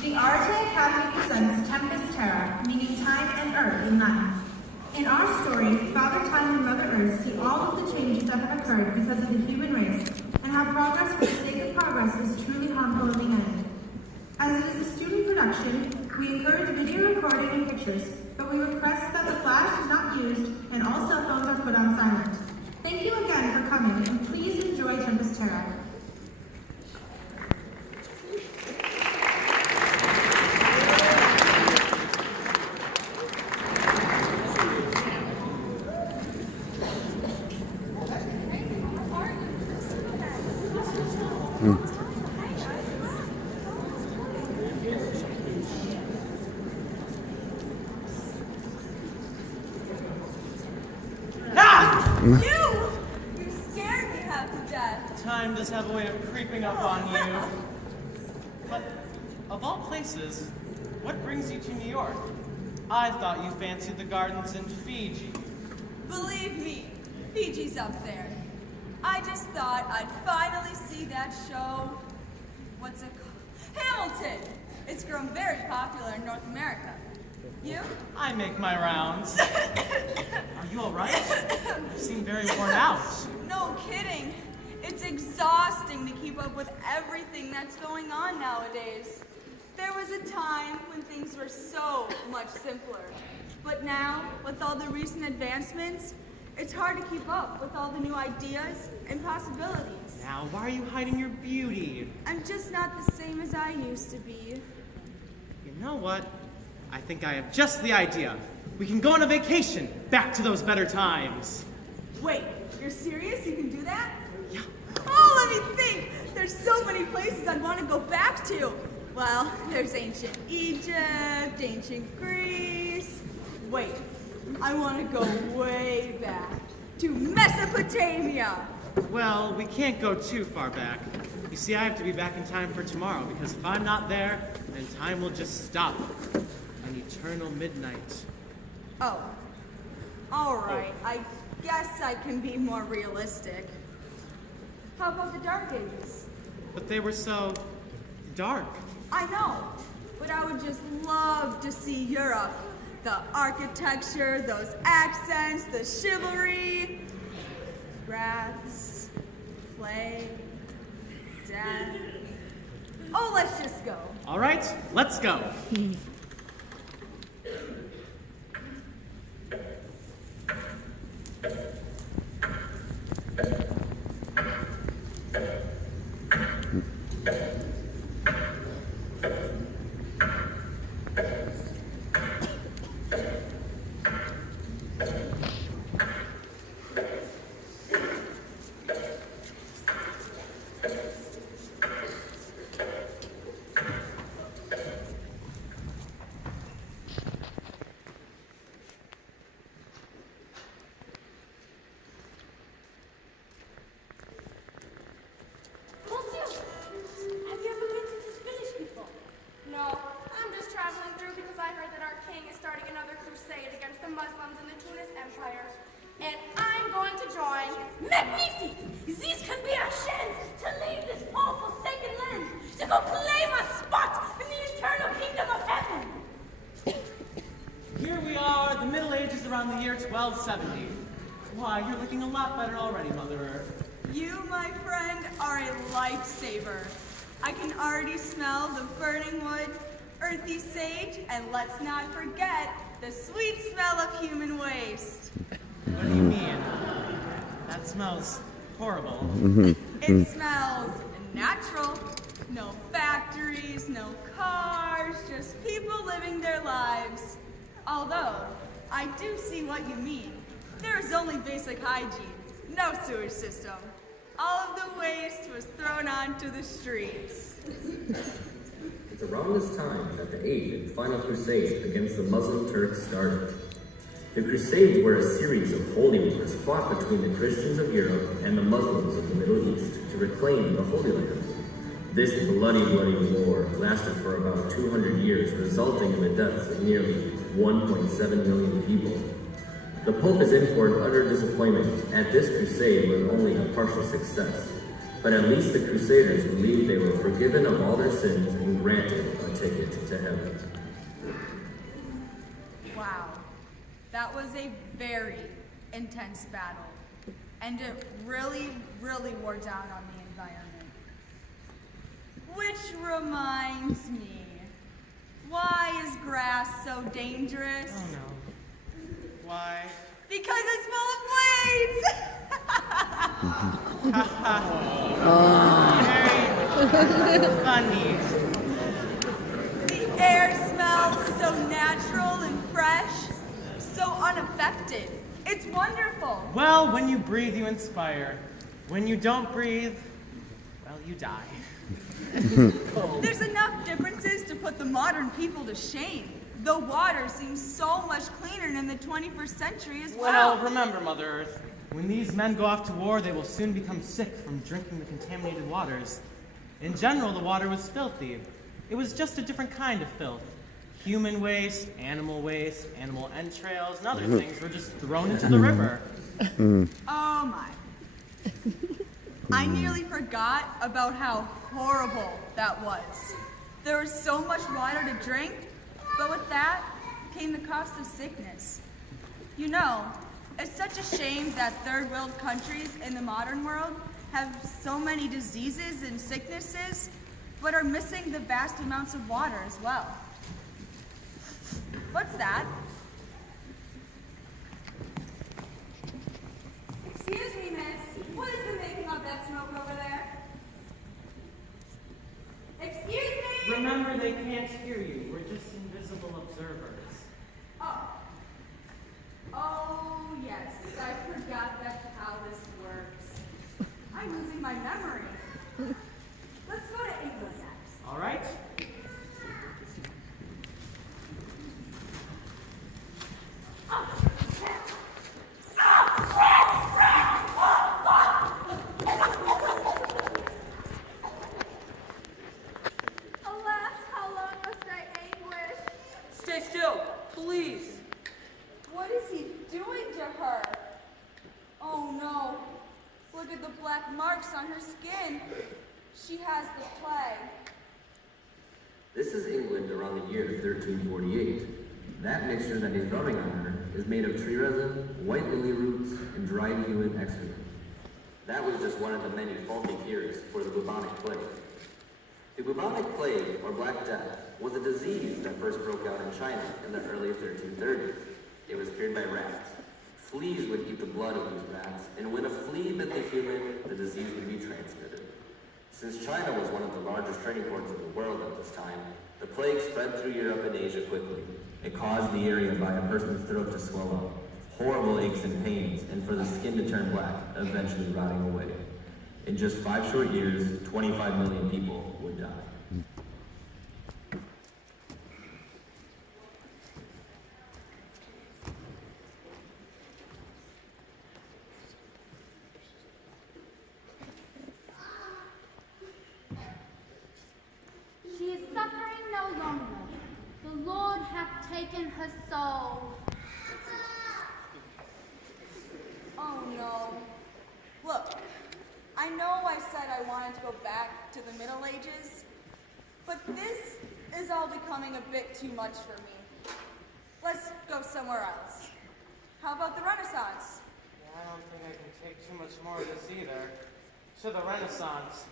The Arete Academy presents Tempusterra, meaning time and earth in Latin. In our story, Father Time and Mother Earth see all of the changes that have occurred because of the human race, and how progress for the sake of progress is truly harmful in the end. As it is a student production, we encourage video recording and pictures, but we request that the flash is not used and all cell phones are put on silent. Thank you again for coming, and please enjoy Tempusterra. You scared me half to death. Time does have a way of creeping up on you. But of all places, what brings you to New York? I thought you fancied the gardens in Fiji. Believe me, Fiji's up there. I just thought I'd finally see that show. What's it called? Hamilton! It's grown very popular in North America. You? I make my rounds. Are you all right? You seem very worn out. No kidding. It's exhausting to keep up with everything that's going on nowadays. There was a time when things were so much simpler. But now, with all the recent advancements, it's hard to keep up with all the new ideas and possibilities. Now, why are you hiding your beauty? I'm just not the same as I used to be. You know what? I think I have just the idea. We can go on a vacation back to those better times. Wait, you're serious? You can do that? Yeah. Oh, let me think. There's so many places I'd want to go back to. Well, there's ancient Egypt, ancient Greece. Wait, I want to go way back to Mesopotamia. Well, we can't go too far back. You see, I have to be back in time for tomorrow, because if I'm not there, then time will just stop. An eternal midnight. Oh, all right. I guess I can be more realistic. How about the Dark Ages? But they were so dark. I know, but I would just love to see Europe. The architecture, those accents, the chivalry, rats, plague, death. Oh, let's just go. All right, let's go. Muslims in the Tunis Empire, and I'm going to join. Magnifique! This can be our chance to leave this all forsaken land, to go claim a spot in the eternal kingdom of heaven. Here we are, the Middle Ages around the year 1270. Why, you're looking a lot better already, Mother Earth. You, my friend, are a lifesaver. I can already smell the burning wood, earthy sage, and let's not forget the sweet smell of human waste. What do you mean? That smells horrible. It smells natural. No factories, no cars, just people living their lives. Although, I do see what you mean. There is only basic hygiene, no sewage system. All of the waste was thrown onto the streets. It's around this time that the Eighth and Final Crusade against the Muslim Turks started. The Crusades were a series of holy wars fought between the Christians of Europe and the Muslims of the Middle East to reclaim the Holy Land. This bloody war lasted for about 200 years, resulting in the deaths of nearly 1.7 million people. The Pope is in for an utter disappointment, as this crusade was only a partial success. But at least the Crusaders believed they were forgiven of all their sins and granted a ticket to heaven. Wow, that was a very intense battle, and it really, really wore down on the environment. Which reminds me, why is grass so dangerous? Oh no. Why? Because it's full of blades! Very funny. The air smells so natural and fresh, so unaffected. It's wonderful. Well, when you breathe, you inspire. When you don't breathe, well, you die. There's enough differences to put the modern people to shame. The water seems so much cleaner in the 21st century as well. Well, remember, Mother Earth, when these men go off to war, they will soon become sick from drinking the contaminated waters. In general, the water was filthy. It was just a different kind of filth. Human waste, animal entrails, and other things were just thrown into the river. Oh my. I nearly forgot about how horrible that was. There was so much water to drink, but with that came the cost of sickness. You know, it's such a shame that third world countries in the modern world have so many diseases and sicknesses, but are missing the vast amounts of water as well. What's that? Excuse me, miss. What is the making of that smoke over there? Excuse me! Remember, they can't hear you. We're just invisible observers. Oh, yes. I forgot that's how this works. I'm losing my memory. Let's go to England next. All right? Alas, how long must I anguish? Stay still, please. What is he doing to her? Oh no. Look at the black marks on her skin. She has the plague. This is England around the year 1348. That mixture that he's rubbing on her is made of tree resin, white lily roots, and dried human excrement. That was just one of the many faulty cures for the bubonic plague. The bubonic plague, or Black Death, was a disease that first broke out in China in the early 1330s. It was cured by rats. Fleas would eat the blood of these rats, and when a flea bit the human, the disease would be transmitted. Since China was one of the largest trading ports of the world at this time, the plague spread through Europe and Asia quickly. It caused the area by a person's throat to swell up, horrible aches and pains, and for the skin to turn black, eventually rotting away. In just 5 short years, 25 million people would die. She is suffering no longer. The Lord hath taken her soul. Oh no. Look, I know I said I wanted to go back to the Middle Ages, but this is all becoming a bit too much for me. Let's go somewhere else. How about the Renaissance? Yeah, I don't think I can take too much more of this either. To the Renaissance.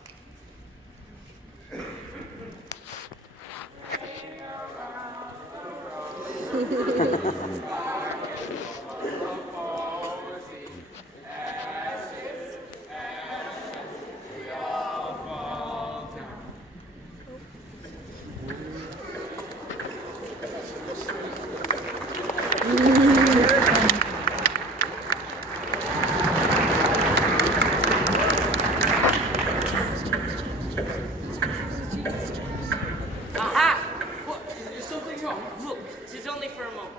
Aha! What? Is something wrong? Look, 'tis only for a moment.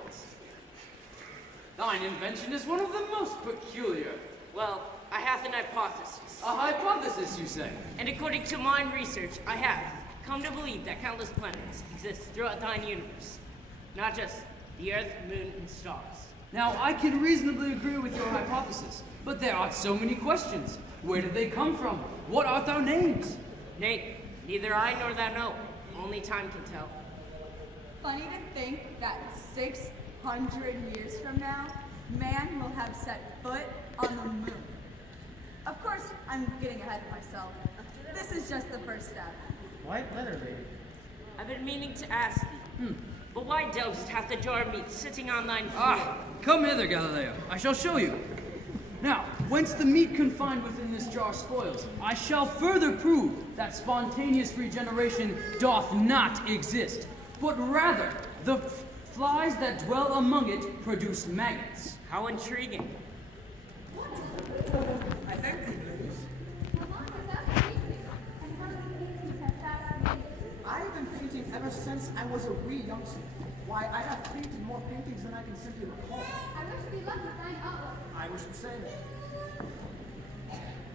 Thine invention is one of the most peculiar. Well, I have an hypothesis. A hypothesis, you say? And according to mine research, I have come to believe that countless planets exist throughout thine universe. Not just the Earth, Moon, and stars. Now, I can reasonably agree with your hypothesis, but there are so many questions. Where did they come from? What art thou names? Nay, neither I nor thou know. Only time can tell. Funny to think that 600 years from now, man will have set foot on the moon. Of course, I'm getting ahead of myself. This is just the first step. Quite literally. I've been meaning to ask thee, but why dost hath the jar of meat sitting on thine floor? Ah, come hither, Galileo. I shall show you. Now, whence the meat confined within this jar spoils, I shall further prove that spontaneous regeneration doth not exist, but rather the flies that dwell among it produce maggots. How intriguing. I thank thee, ladies. I have been painting ever since I was a wee youngster. Why, I have painted more paintings than I can simply recall. I wish we loved the fine artwork. I wish the same.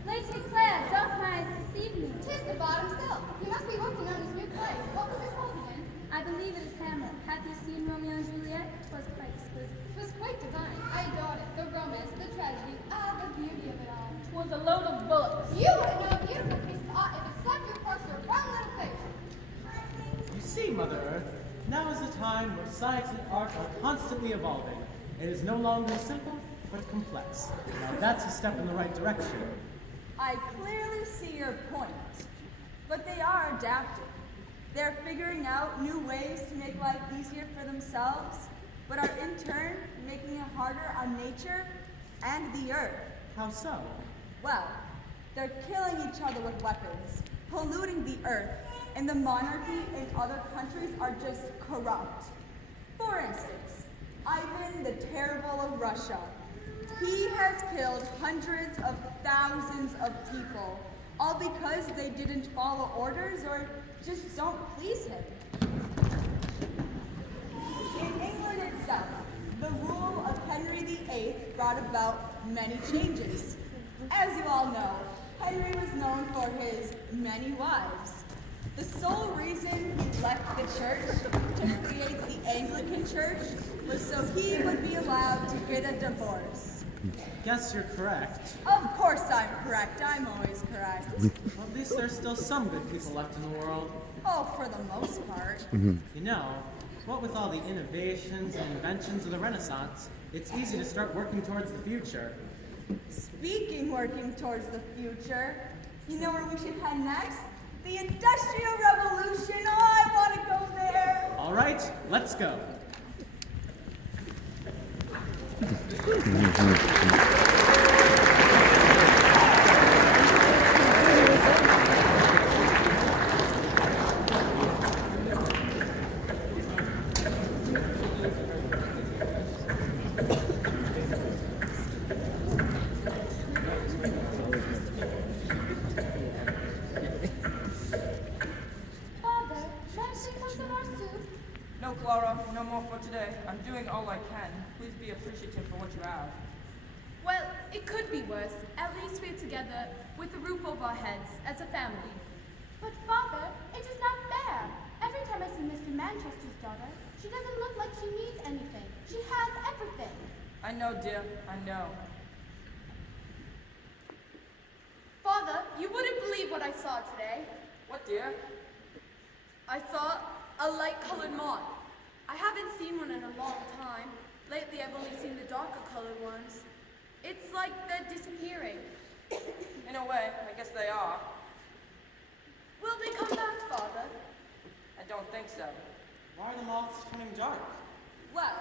Lady Claire, doth my eyes deceive me? 'Tis the bottom silk. You must be working on his new play. What was it called again? I believe it is Hamlet. Have you seen Romeo and Juliet? 'Twas quite exquisite. 'Twas quite divine. I adored it. The romance, the tragedy, the beauty of it all. 'Twas a load of bullets. You wouldn't know a beautiful piece of art if it slapped you across your round little face. You see, Mother Earth, now is the time where science and art are constantly evolving. It is no longer simple, but complex. Now that's a step in the right direction. I clearly see your point, but they are adapting. They're figuring out new ways to make life easier for themselves, but are in turn making it harder on nature and the earth. How so? Well, they're killing each other with weapons, polluting the earth, and the monarchy in other countries are just corrupt. For instance, Ivan the Terrible of Russia. He has killed hundreds of thousands of people, all because they didn't follow orders or just don't please him. In England itself, the rule of Henry VIII brought about many changes. As you all know, Henry was known for his many wives. The sole reason he left the church to create the Anglican Church was so he would be allowed to get a divorce. Guess you're correct. Of course I'm correct. I'm always correct. Well, at least there's still some good people left in the world. Oh, for the most part. You know, what with all the innovations and inventions of the Renaissance, it's easy to start working towards the future. Speaking working towards the future, you know where we should head next? The Industrial Revolution. Oh, I want to go there. All right, let's go. Father, may I take some of our soup? No, Clara, no more for today. I'm doing all I can. Please be appreciative for what you have. Well, it could be worse. At least we're together with a roof over our heads as a family. But Father, it is not fair. Every time I see Mr. Manchester's daughter, she doesn't look like she needs anything. She has everything. I know, dear. I know. Father, you wouldn't believe what I saw today. What, dear? I saw a light-colored moth. I haven't seen one in a long time. Lately, I've only seen the darker-colored ones. It's like they're disappearing. In a way, I guess they are. Will they come back, Father? I don't think so. Why are the moths turning dark? Well,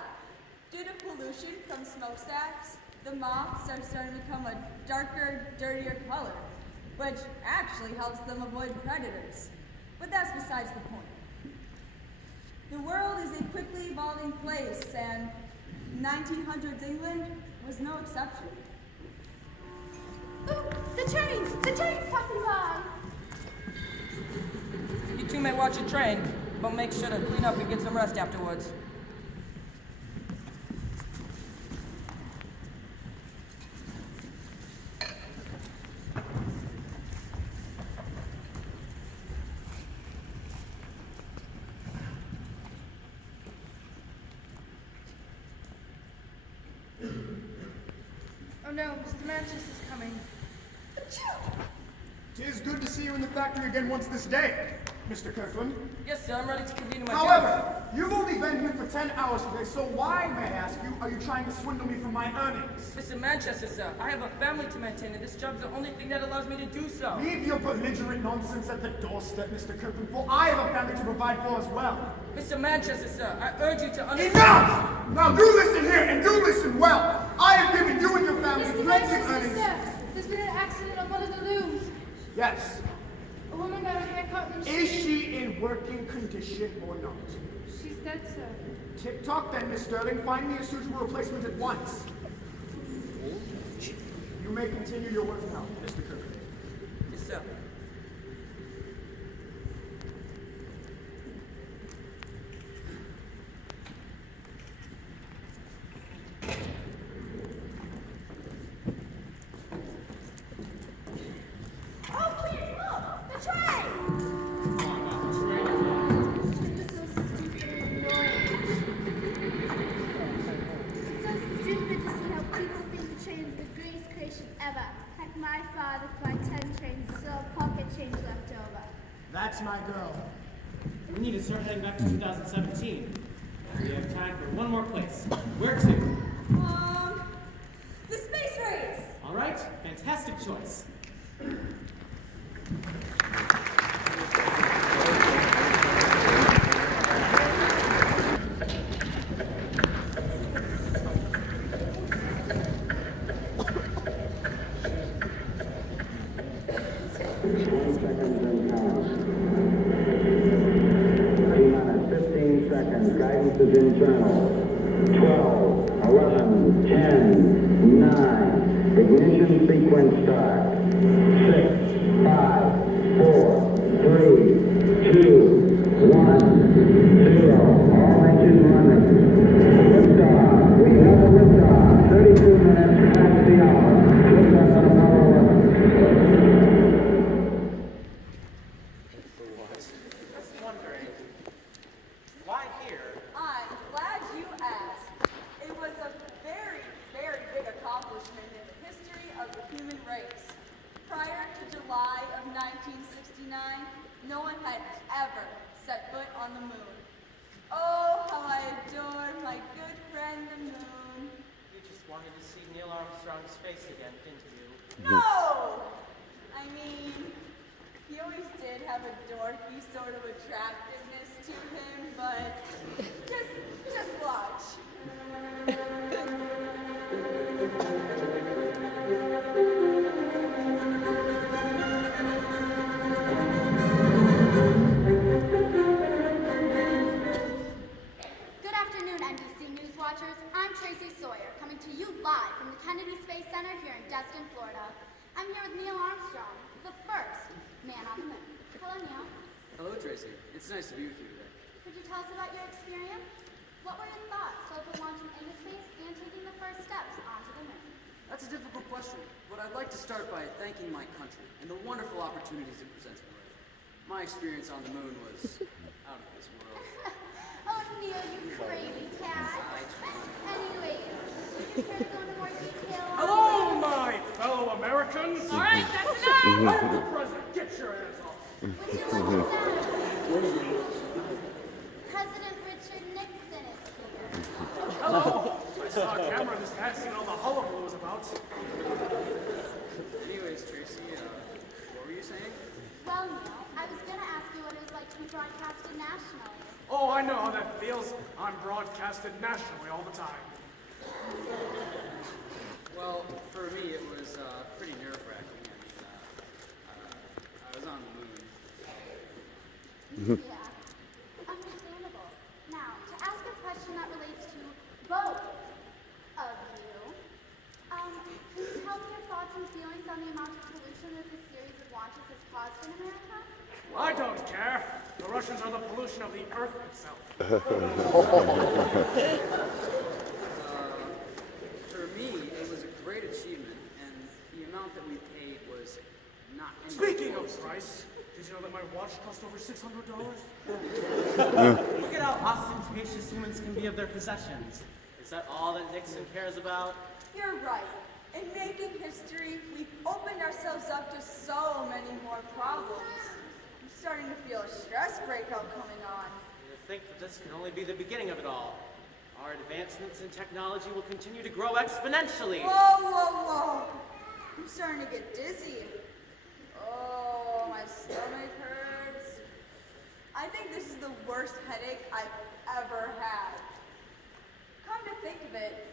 due to pollution from smokestacks, the moths are starting to become a darker, dirtier color, which actually helps them avoid predators. But that's besides the point. The world is a quickly evolving place, and 1900s England was no exception. Ooh, the train! The train's passing by! You two may watch your train, but make sure to clean up and get some rest afterwards. Oh no, Mr. Manchester's coming. 'Tis good to see you in the factory again once this day, Mr. Kirkland. Yes, sir, I'm ready to continue my However, you've only been here for 10 hours today, so why, may I ask you, are you trying to swindle me for my earnings? Mr. Manchester, sir, I have a family to maintain, and this job's the only thing that allows me to do so. Leave your belligerent nonsense at the doorstep, Mr. Kirkland, for I have a family to provide for as well. Mr. Manchester, sir, I urge you to understand— Enough! Now do listen here, and do listen well. I have given you and your family Mr. plenty of Manchester, earnings. sir, there's been an accident on one of the looms. Yes. A woman got her hair cut and Is she in working condition or not? she's dead, sir. Tick-tock then, Miss Sterling. Find me a suitable replacement at once. You may continue your work now, Mr. Kirkland. Yes, sir. Oh, please, look! The train! It's so stupid to see how people think the train's the greatest creation ever. Like my father flying 10 trains, still pocket change left over. That's my girl. We need to start heading back to 2017. We have time for one more place. Where to? The space race. All right, fantastic choice. Guidance is internal. 12, 11, 10, 9. Ignition sequence start. 6, 5, 4, 3, 2, 1, 0. All engines running. Liftoff. We have a liftoff. 32 minutes past the hour. Liftoff on Apollo 11. Just wondering, why here? I'm glad you asked. It was a very, very big accomplishment in the history of the human race. Prior to July of 1969, no one had ever set foot on the moon. Oh, how I adore my good friend the moon. You just wanted to see Neil Armstrong's face again, didn't you? No! I mean, he always did have a dorky sort of attractiveness to him, but just watch. Good afternoon, NBC News watchers. I'm Tracy Sawyer, coming to you live from the Kennedy Space Center here in Destin, Florida. I'm here with Neil Armstrong, the first man on the moon. Hello, Neil. Hello, Tracy. It's nice to be with you today. Could you tell us about your experience? What were your thoughts both of launching into space and taking the first steps onto the moon? That's a difficult question, but I'd like to start by thanking my country and the wonderful opportunities it presents me with. My experience on the moon was out of this world. Oh, Neil, you crazy cat. Anyways, would you care to go into more detail on— Hello, my fellow Americans. All right, that's enough. I'm the president. Get your hands off. Would you like to know? President Richard Nixon is here. Hello. I saw a camera in this hat, seen all the hullabaloo was about. Anyways, Tracy, what were you saying? Well, Neil, I was gonna ask you what it was like to be broadcasted nationally. Oh, I know how that feels. I'm broadcasted nationally all the time. Well, for me, it was pretty nerve-wracking. I was on the moon. Yeah, understandable. Now, to ask a question that relates to both of you, can you tell me your thoughts and feelings on the amount of pollution that this series of launches has caused in America? I don't care. The Russians are the pollution of the earth itself. For me, it was a great achievement, and the amount that we paid was not anything. Speaking of price, did you know that my watch cost over $600? Look at how ostentatious humans can be of their possessions. Is that all that Nixon cares about? You're right. In making history, we've opened ourselves up to so many more problems. I'm starting to feel a stress breakout coming on. I think that this can only be the beginning of it all. Our advancements in technology will continue to grow exponentially. Whoa, whoa, whoa. I'm starting to get dizzy. Oh, my stomach hurts. I think this is the worst headache I've ever had. Come to think of it,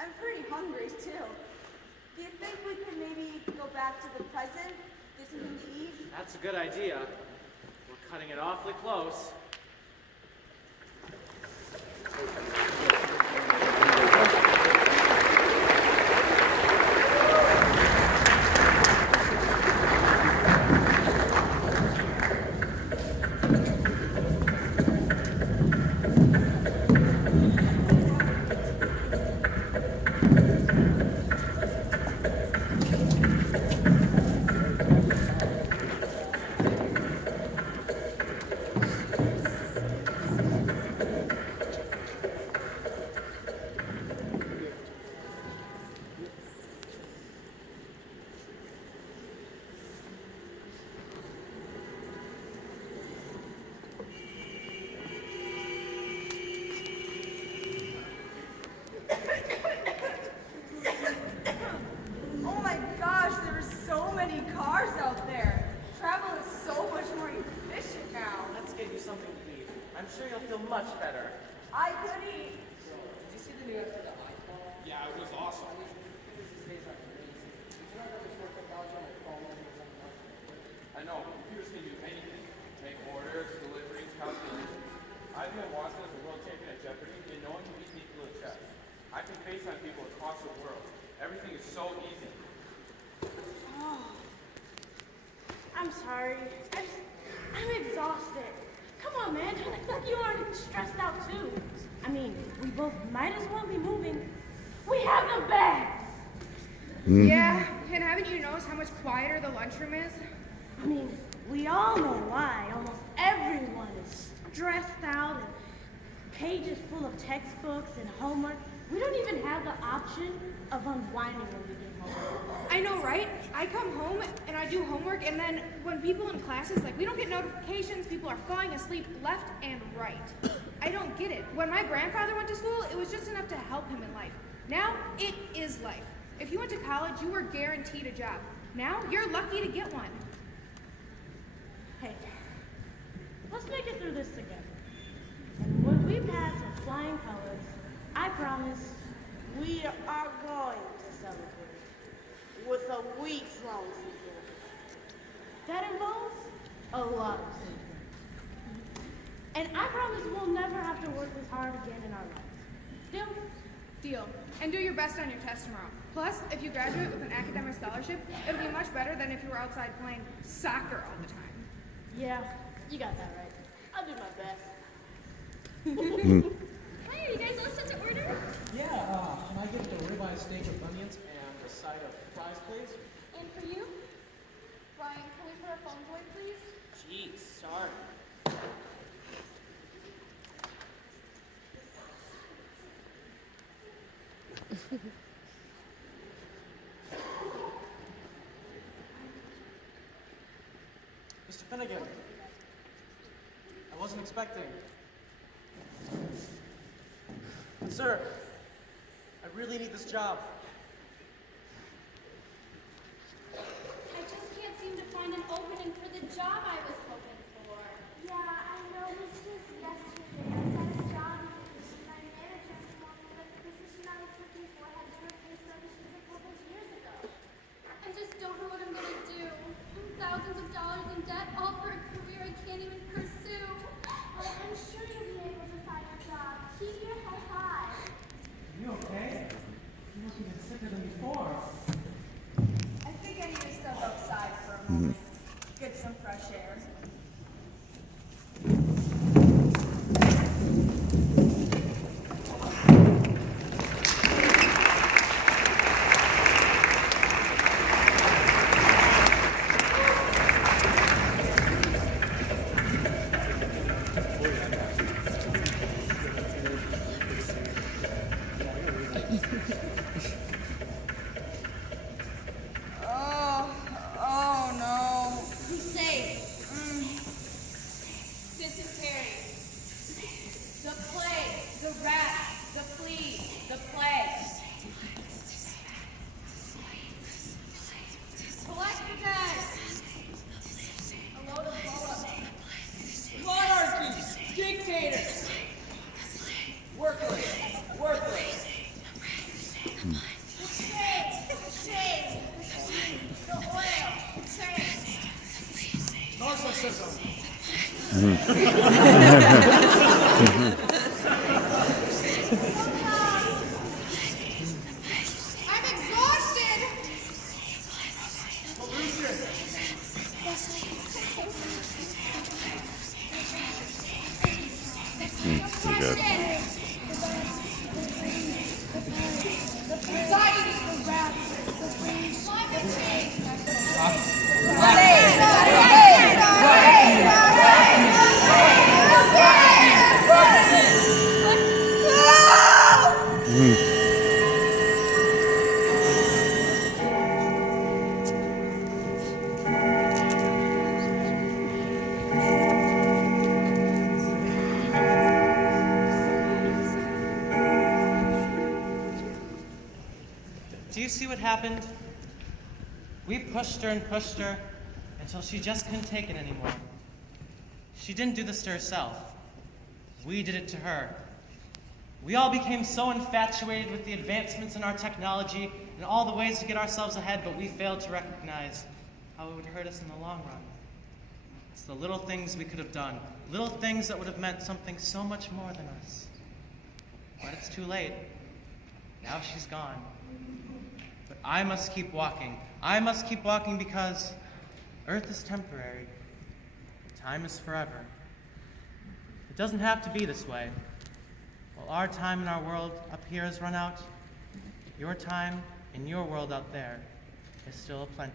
I'm pretty hungry too. Do you think we could maybe go back to the present, get something to eat? That's a good idea. We're cutting it awfully close. Oh my gosh, there are so many cars out there. Travel is so much more efficient now. Let's get you something to eat. I'm sure you'll feel much better. I could eat. Did you see the new episode of iPhone? Yeah, it was awesome. I know, computers can do anything. Make orders, deliveries, calculations. I've been watching as a world champion at Jeopardy, and no one can beat me to a chess. I can FaceTime people across the world. Everything is so easy. Oh, I'm sorry. I'm exhausted. Come on, man. Don't act like you aren't stressed out too. I mean, we both might as well be moving. We have the bags. Yeah, and haven't you noticed how much quieter the lunchroom is? I mean, we all know why. Almost everyone is stressed out and pages full of textbooks and homework. We don't even have the option of unwinding when we get home. I know, right? I come home and I do homework, and then when people in classes, like, we don't get notifications, people are falling asleep left and right. I don't get it. When my grandfather went to school, it was just enough to help him in life. Now, it is life. If you went to college, you were guaranteed a job. Now, you're lucky to get one. Hey, let's make it through this together. And when we pass with flying colors, I promise we are going to celebrate with a weeks-long sequel. That involves a lot of sleeping. And I promise we'll never have to work this hard again in our lives. Deal? Deal. And do your best on your test tomorrow. Plus, if you graduate with an academic scholarship, it'll be much better than if you were outside playing soccer all the time. Yeah, you got that right. I'll do my best. Hey, are you guys all set to order? Yeah, can I get the ribeye steak with onions and a side of fries, please? And for you? Ryan, can we put our phones away, please? Jeez, sorry. Mr. Finnegan, I wasn't expecting. But sir, I really need this job. I just can't seem to find an opening for the job I was hoping for. Yeah, I noticed this yesterday. I saw a job application. My manager informed me that the position I was looking for had been replaced by positions a couple of years ago. I just don't know what I'm gonna do. Thousands of dollars in debt, all for a career I can't even pursue. Well, I'm sure you'll be able to find a job. Keep your head high. Are you okay? You must be I'm exhausted. Pretty good. Anxiety, the rats, the breeze, climate change. Do you see what happened? We pushed her and pushed her until she just couldn't take it anymore. She didn't do this to herself. We did it to her. We all became so infatuated with the advancements in our technology and all the ways to get ourselves ahead, but we failed to recognize how it would hurt us in the long run. It's the little things we could have done, little things that would have meant something so much more than us. But it's too late. Now she's gone. But I must keep walking. I must keep walking because Earth is temporary. Time is forever. It doesn't have to be this way. While our time in our world up here has run out, your time in your world out there is still aplenty.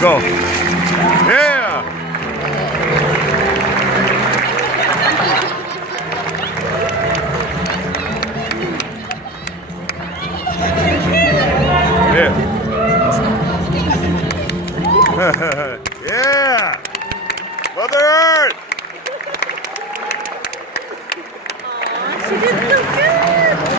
Go. Yeah! Yeah.